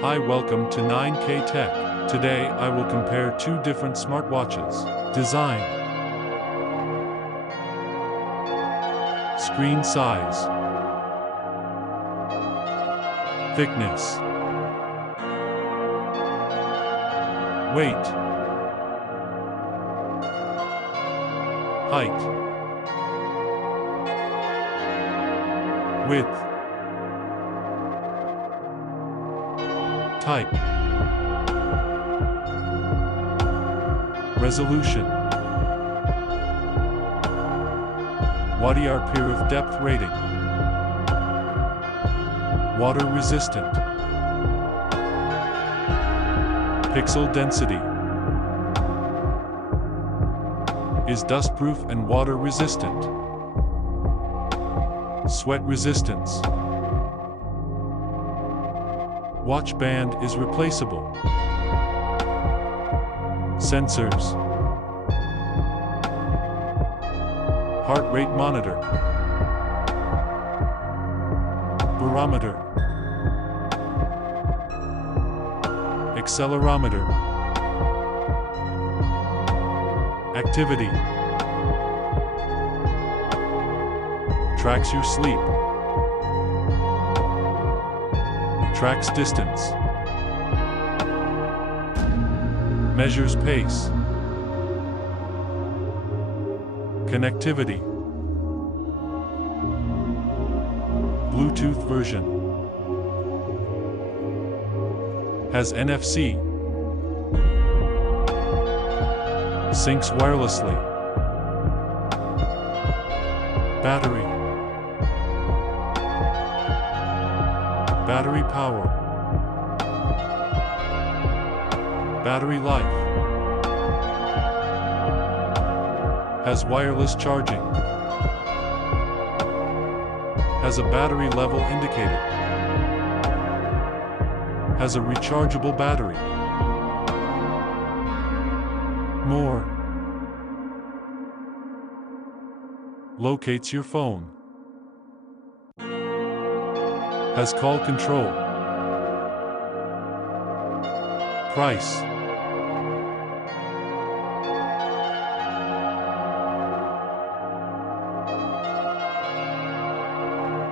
Hi, welcome to 9K Tech. Today I will compare two different smartwatches. Design, screen size, thickness, weight, height, width, type, resolution, watt-hour peer of depth rating, water resistant, pixel density, is dustproof and water resistant, sweat resistance, watch band is replaceable, sensors, heart rate monitor, barometer, accelerometer, activity, tracks your sleep, tracks distance, measures pace, connectivity, Bluetooth version, has NFC, syncs wirelessly, battery, battery power, battery life, has wireless charging, has a battery level indicator, has a rechargeable battery. More. Locates your phone. Has call control. Price.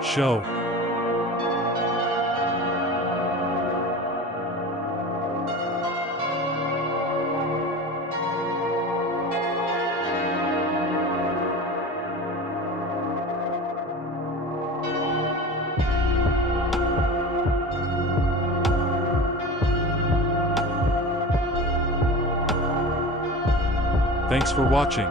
Show. Thanks for watching.